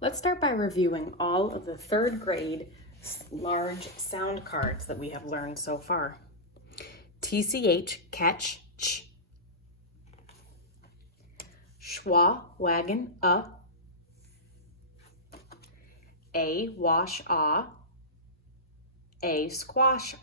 Let's start by reviewing all of the third grade large sound cards that we have learned so far. TCH, catch, ch. Schwa, wagon, A, wash, A, squash,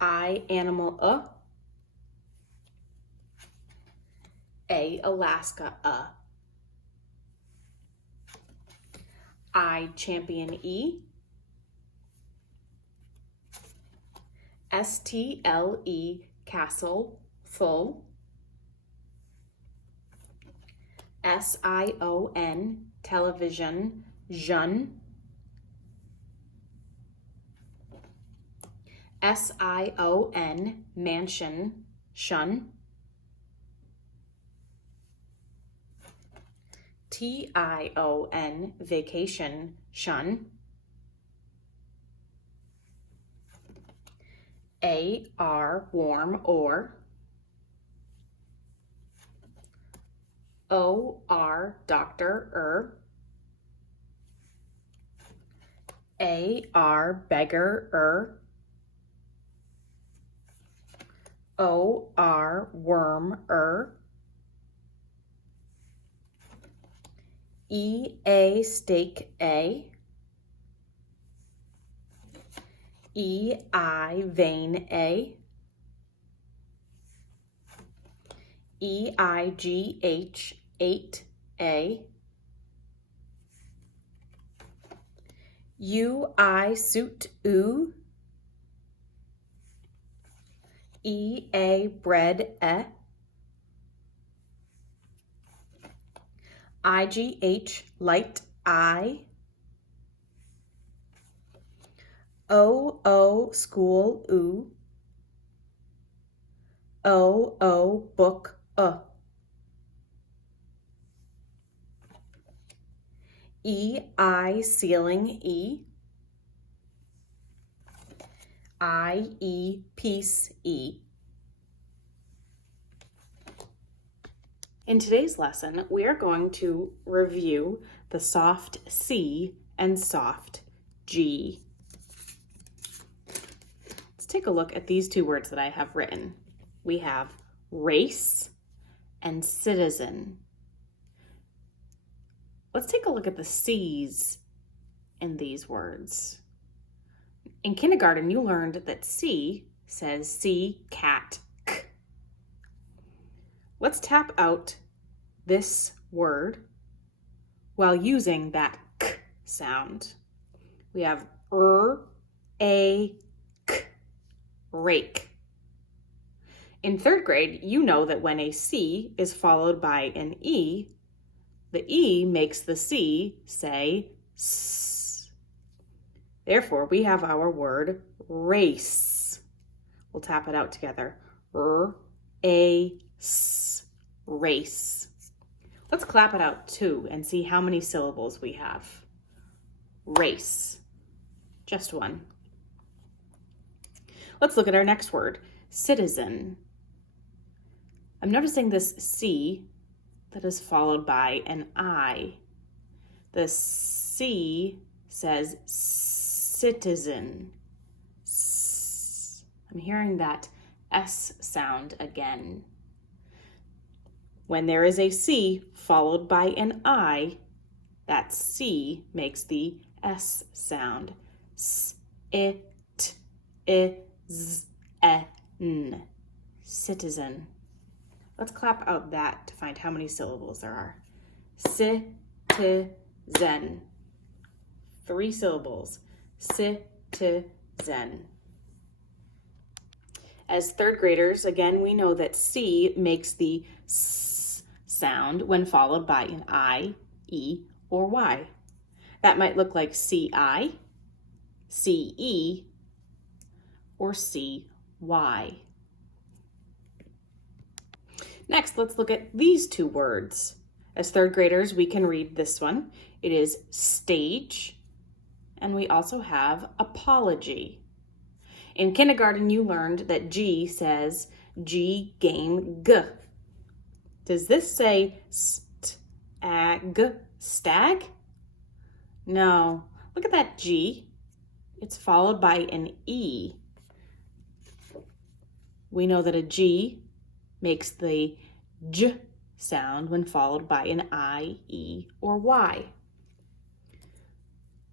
I, animal, A, Alaska, I, champion, E, STLE, castle, full, SION, television, jeune, SION, mansion, shun, TION, vacation, shun, AR, warm, or, OR, doctor, AR, beggar, OR, worm, EA, steak, EI, vein, EIGH, 8, UI, suit, EA, bread, IGH, light, OO, school, OO, book, EI, ceiling, IE, peace, In today's lesson, we are going to review the soft C and soft G. Let's take a look at these two words that I have written. We have race and citizen. Let's take a look at the C's in these words. In kindergarten, you learned that C says C, cat, k. Let's tap out this word while using that k sound. We have a, k, rake. In third grade, you know that when a C is followed by an E, the E makes the C say S. Therefore, we have our word race. We'll tap it out together. S, race. Let's clap it out too and see how many syllables we have. Race. Just one. Let's look at our next word, citizen. I'm noticing this C that is followed by an I. The C says citizen. I'm hearing that S sound again. When there is a C followed by an I, that C makes the S sound. N. Citizen. Let's clap out that to find how many syllables there are. Citizen. 3 syllables. Citizen. As third graders, again, we know that C makes the S sound when followed by an I, E, or Y. That might look like CI, CE, or CY. Next, let's look at these two words. As third graders, we can read this one. It is stage, and we also have apology. In kindergarten, you learned that G says G, game, G. Does this say st, stag? No, look at that G. It's followed by an E. We know that a G makes the J sound when followed by an I, E, or Y.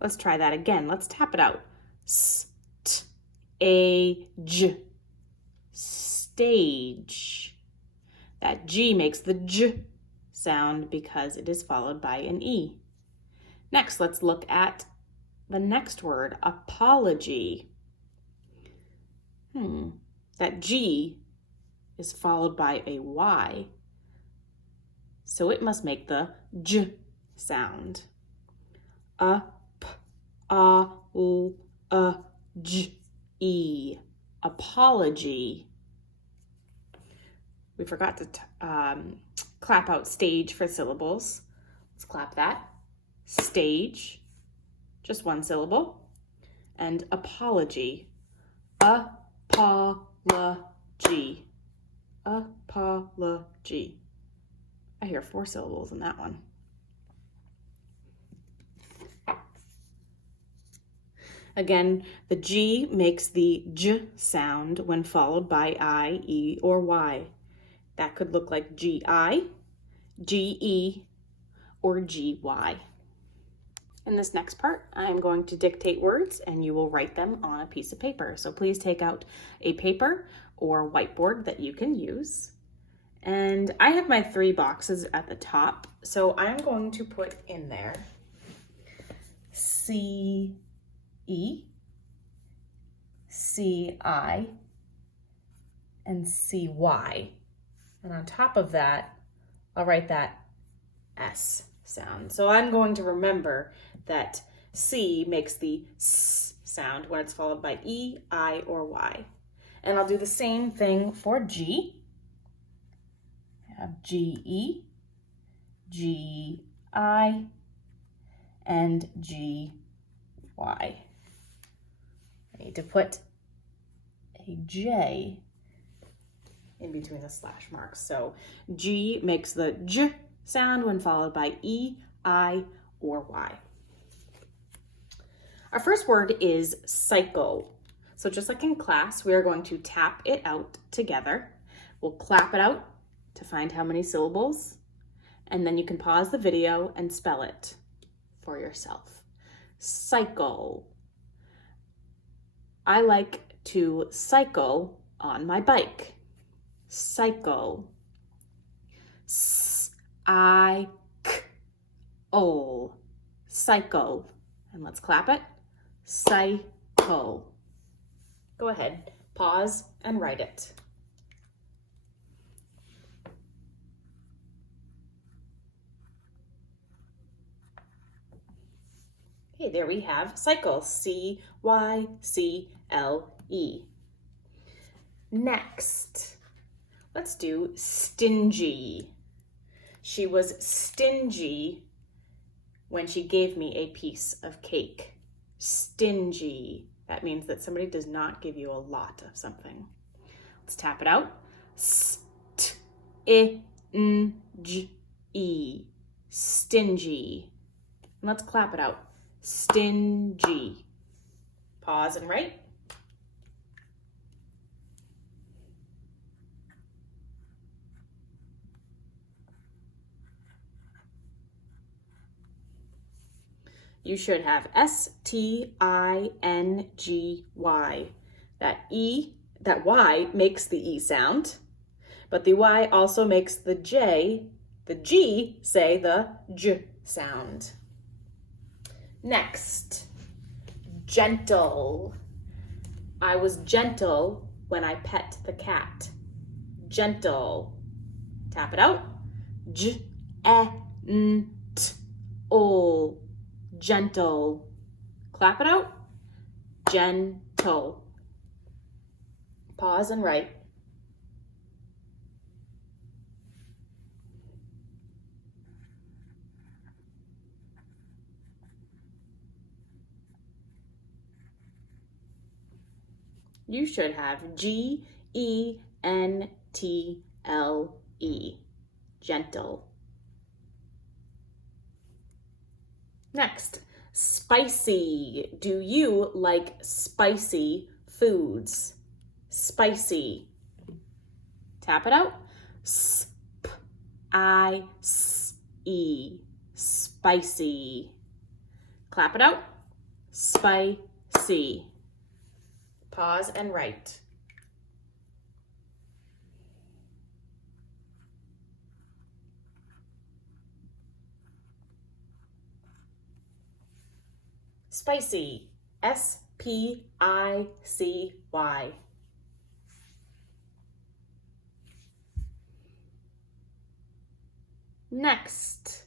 Let's try that again. Let's tap it out. S-t-a-j. Stage. That G makes the J sound because it is followed by an E. Next, let's look at the next word, apology. That G is followed by a Y, so it must make the J sound. J-E. Apology. We forgot to clap out stage for syllables. Let's clap that. Stage, just one syllable. And apology. Apology. Apology. I hear 4 syllables in that one. Again, the G makes the J sound when followed by I, E, or Y. That could look like G-I, G-E, or G-Y. In this next part, I'm going to dictate words and you will write them on a piece of paper. So please take out a paper or whiteboard that you can use. And I have my 3 boxes at the top, so I'm going to put in there C-E, C-I, and C-Y. And on top of that, I'll write that S sound. So I'm going to remember that C makes the S sound when it's followed by E, I, or Y. And I'll do the same thing for G. I have G-E, G-I, and G-Y. I need to put a J in between the slash marks. So G makes the J sound when followed by E, I, or Y. Our first word is cycle. So just like in class, we are going to tap it out together. We'll clap it out to find how many syllables, and then you can pause the video and spell it for yourself. Cycle. I like to cycle on my bike. Cycle. S-I-k-le. Cycle. And let's clap it. Cycle. Go ahead, pause and write it. Okay, there we have cycle. C-Y-C-L-E. Next, let's do stingy. She was stingy when she gave me a piece of cake. Stingy. That means that somebody does not give you a lot of something. Let's tap it out. S-T-I-N-G-E. Stingy. And let's clap it out. Stingy. Pause and write. You should have S-T-I-N-G-Y. That Y makes the E sound, but the Y also makes the G say the J sound. Next, gentle. I was gentle when I pet the cat. Gentle. Tap it out. G-E-N-T-L. Gentle. Clap it out. Gentle. Pause and write. You should have G-E-N-T-L-E. Gentle. Next, spicy. Do you like spicy foods? Spicy. Tap it out. S-p-I-c-e. Spicy. Clap it out. Spicy. Pause and write. Spicy. S-P-I-C-Y. Next,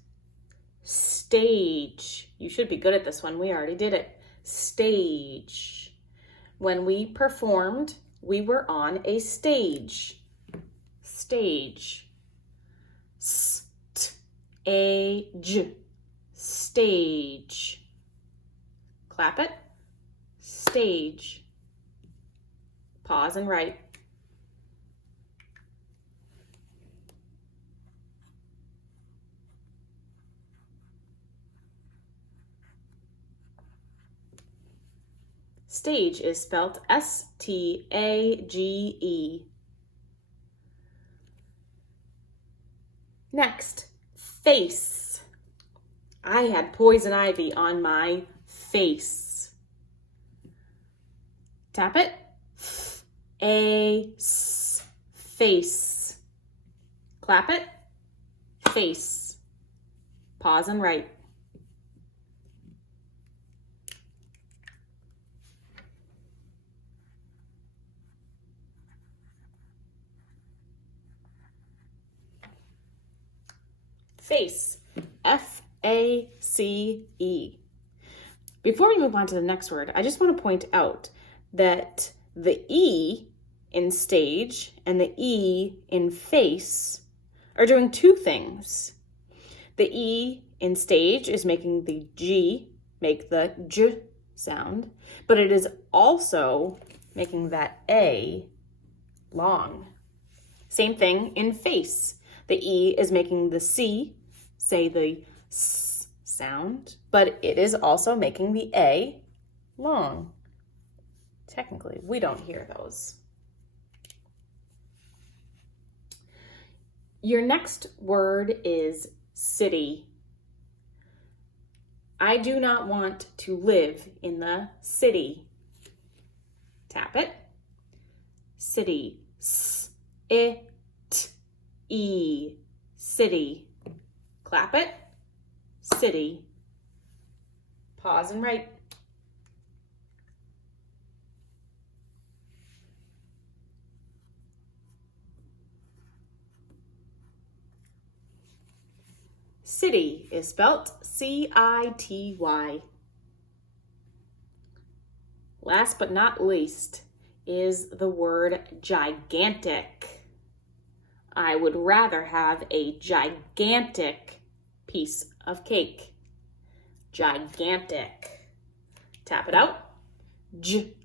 stage. You should be good at this one. We already did it. Stage. When we performed, we were on a stage. Stage. S-t-a-j. Stage. Clap it. Stage. Pause and write. Stage is spelled S-T-A-G-E. Next, face. I had poison ivy on my face. Tap it. F-A-S. Face. Clap it. Face. Pause and write. Face. F-A-C-E. Before we move on to the next word, I just want to point out that the E in stage and the E in face are doing two things. The E in stage is making the G make the J sound, but it is also making that A long. Same thing in face. The E is making the C say the S sound, but it is also making the A long. Technically, we don't hear those. Your next word is city. I do not want to live in the city. Tap it. City. S-I-T-E. City. Clap it. City. Pause and write. City is spelt C-I-T-Y. Last but not least is the word gigantic. I would rather have a gigantic piece of cake. Gigantic. Tap it out. G-I-G-A-N-T-ic.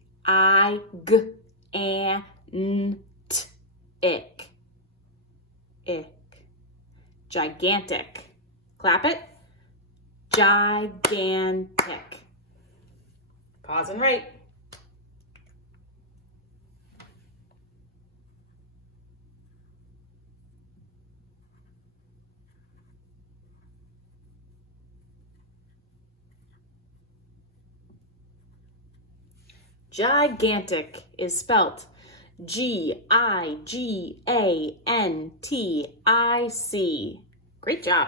Ick. Gigantic. Clap it. Gigantic. Pause and write. Gigantic is spelt G-I-G-A-N-T-I-C. Great job.